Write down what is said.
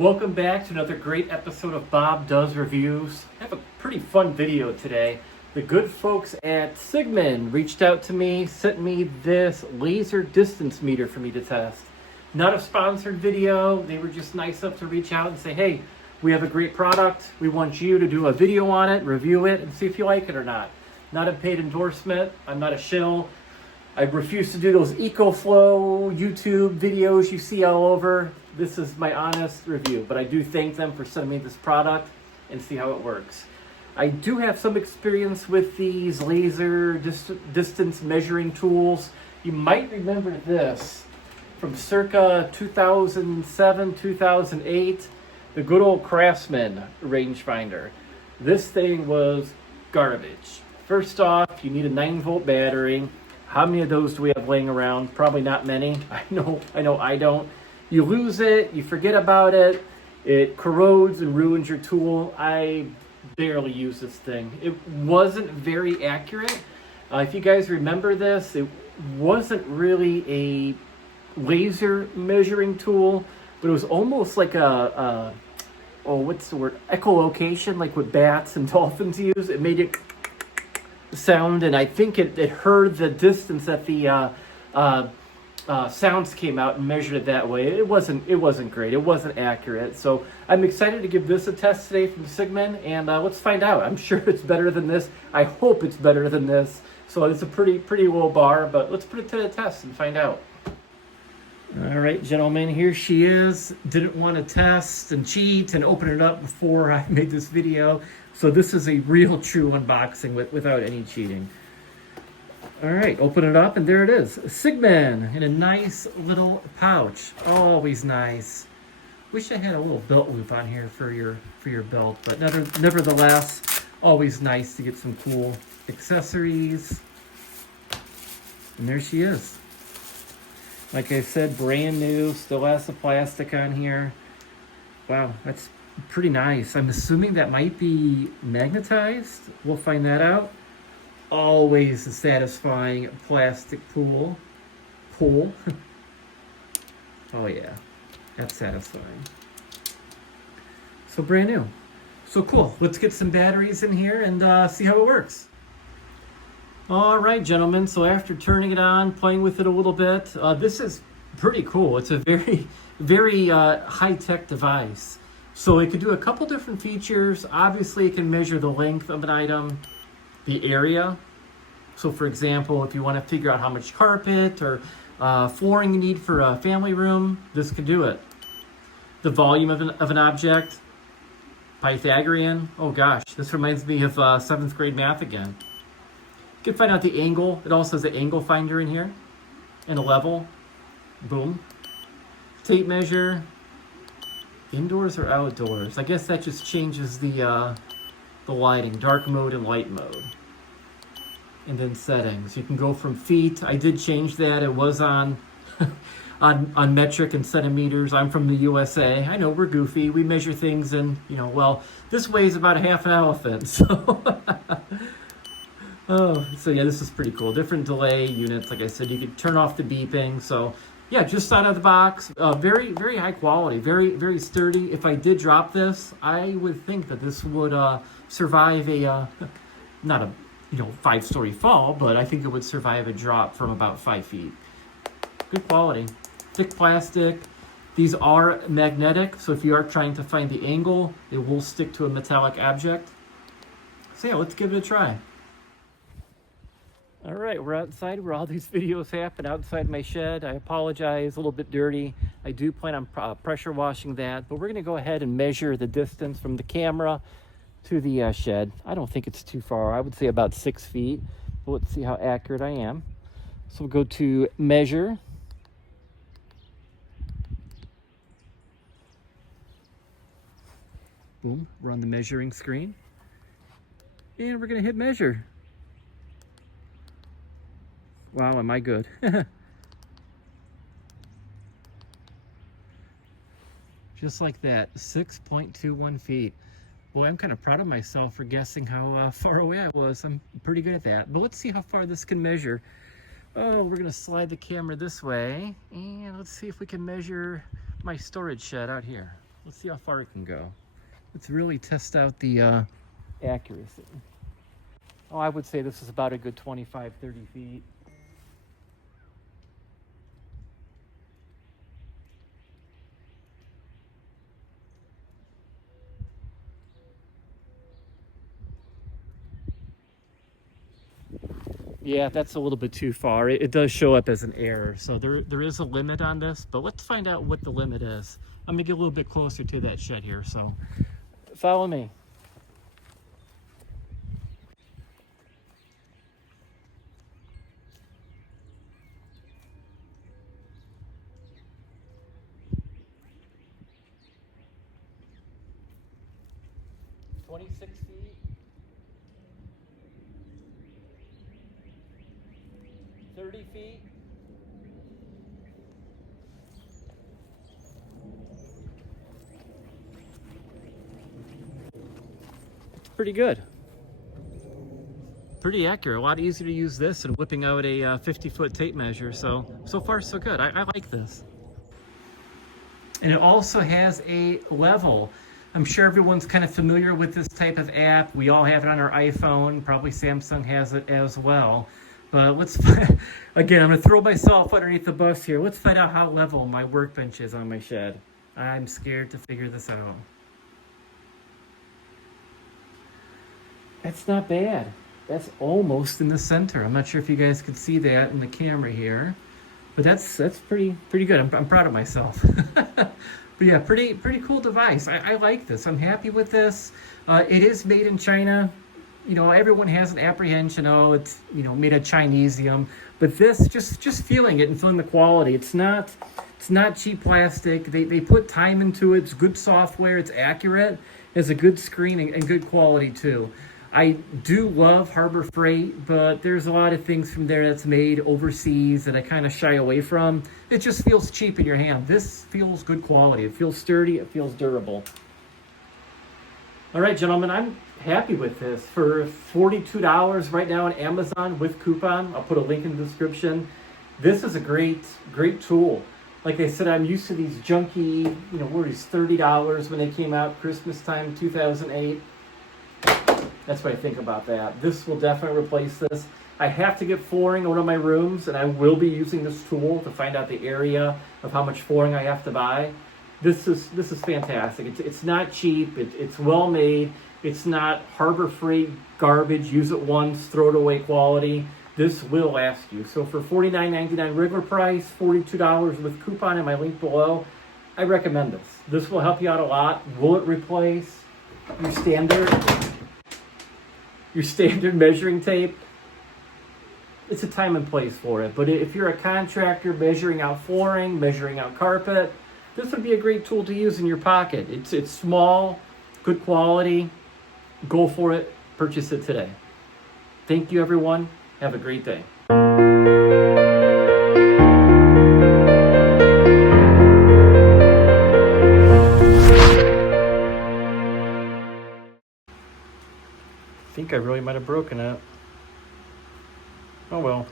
Welcome back to another great episode of Bob Does Reviews. I have a pretty fun video today. The good folks at Cigman reached out to me, sent me this laser distance meter for me to test. Not a sponsored video. They were just nice enough to reach out and say, hey, we have a great product. We want you to do a video on it, review it, and see if you like it or not. Not a paid endorsement. I'm not a shill. I refuse to do those EcoFlow YouTube videos you see all over. This is my honest review, but I do thank them for sending me this product and see how it works. I do have some experience with these laser distance measuring tools. You might remember this from circa 2007, 2008, the good old Craftsman rangefinder. This thing was garbage. First off, you need a 9-volt battery. How many of those do we have laying around? Probably not many. I know I don't. You lose it, you forget about it, it corrodes and ruins your tool. I barely use this thing. It wasn't very accurate. If you guys remember this, it wasn't really a laser measuring tool, but it was almost like what's the word? Echolocation, like what bats and dolphins use. It made it sound, and I think it heard the distance that the sounds came out and measured it that way. It wasn't great. It wasn't accurate. So I'm excited to give this a test today from Cigman, and let's find out. I'm sure it's better than this. I hope it's better than this. So it's a pretty low bar, but let's put it to the test and find out. All right, gentlemen, here she is. Didn't want to test and cheat and open it up before I made this video. So this is a real true unboxing without any cheating. All right, open it up, and there it is. Cigman in a nice little pouch. Always nice. Wish I had a little belt loop on here for your belt, but nevertheless, always nice to get some cool accessories. And there she is. Like I said, brand new, still has the plastic on here. Wow, that's pretty nice. I'm assuming that might be magnetized. We'll find that out. Always a satisfying plastic pull. Oh yeah, that's satisfying. So brand new. So cool. Let's get some batteries in here and see how it works. All right, gentlemen. So after turning it on, playing with it a little bit, this is pretty cool. It's a very high-tech device. So it can do a couple different features. Obviously, it can measure the length of an item, the area. So for example, if you want to figure out how much carpet or flooring you need for a family room, this can do it. The volume of an object, Pythagorean. Oh gosh, this reminds me of 7th grade math again. You can find out the angle. It also has an angle finder in here and a level. Boom. Tape measure. Indoors or outdoors? I guess that just changes the lighting, dark mode and light mode. And then settings. You can go from feet. I did change that. It was on on metric and centimeters. I'm from the USA. I know we're goofy. We measure things in, well, this weighs about a half an elephant. So, so yeah, this is pretty cool. Different delay units. Like I said, you could turn off the beeping. So yeah, just out of the box, very, very high quality, very, very sturdy. If I did drop this, I would think that this would survive a, not a 5-story fall, but I think it would survive a drop from about 5 feet. Good quality. Thick plastic. These are magnetic, so if you are trying to find the angle, it will stick to a metallic object. So yeah, let's give it a try. All right, we're outside where all these videos happen, outside my shed. I apologize, a little bit dirty. I do plan on pressure washing that, but we're gonna go ahead and measure the distance from the camera to the shed. I don't think it's too far. I would say about 6 feet, but let's see how accurate I am. So we'll go to measure. Boom, we're on the measuring screen. And we're gonna hit measure. Wow, am I good? Just like that, 6.21 feet. Boy, I'm kind of proud of myself for guessing how far away I was. I'm pretty good at that. But let's see how far this can measure. Oh, we're gonna slide the camera this way, and let's see if we can measure my storage shed out here. Let's see how far it can go. Let's really test out the accuracy. Oh, I would say this is about a good 25, 30 feet. Yeah, that's a little bit too far. It does show up as an error. So there is a limit on this, but let's find out what the limit is. I'm gonna get a little bit closer to that shed here, so follow me. $26 feet. 30 feet. Pretty good. Pretty accurate. A lot easier to use this than whipping out a 50-foot tape measure. So far so good. I like this. And it also has a level. I'm sure everyone's kind of familiar with this type of app. We all have it on our iPhone. Probably Samsung has it as well. But let's, again, I'm going to throw myself underneath the bus here. Let's find out how level my workbench is on my shed. I'm scared to figure this out. That's not bad. That's almost in the center. I'm not sure if you guys could see that in the camera here. But that's pretty good. I'm proud of myself. But yeah, pretty cool device. I like this. I'm happy with this. It is made in China. You know, everyone has an apprehension. Oh, it's made of Chinesium. But this, just feeling it and feeling the quality. It's not cheap plastic. They put time into it. It's good software. It's accurate. It's a good screen and good quality too. I do love Harbor Freight, but there's a lot of things from there that's made overseas that I kind of shy away from. It just feels cheap in your hand. This feels good quality. It feels sturdy. It feels durable. All right, gentlemen, I'm happy with this. For $42 right now on Amazon with coupon, I'll put a link in the description. This is a great tool. Like I said, I'm used to these junky, were these $30 when they came out Christmas time, 2008. That's what I think about that. This will definitely replace this. I have to get flooring in one of my rooms, and I will be using this tool to find out the area of how much flooring I have to buy. This is fantastic. It's not cheap. It's well made. It's not Harbor Freight garbage. Use it once, throw it away quality. This will last you. So for $49.99 regular price, $42 with coupon in my link below, I recommend this. This will help you out a lot. Will it replace your standard measuring tape? It's a time and place for it. But if you're a contractor measuring out flooring, measuring out carpet, this would be a great tool to use in your pocket. It's small, good quality. Go for it. Purchase it today. Thank you, everyone. Have a great day. I think I really might have broken it. Oh well.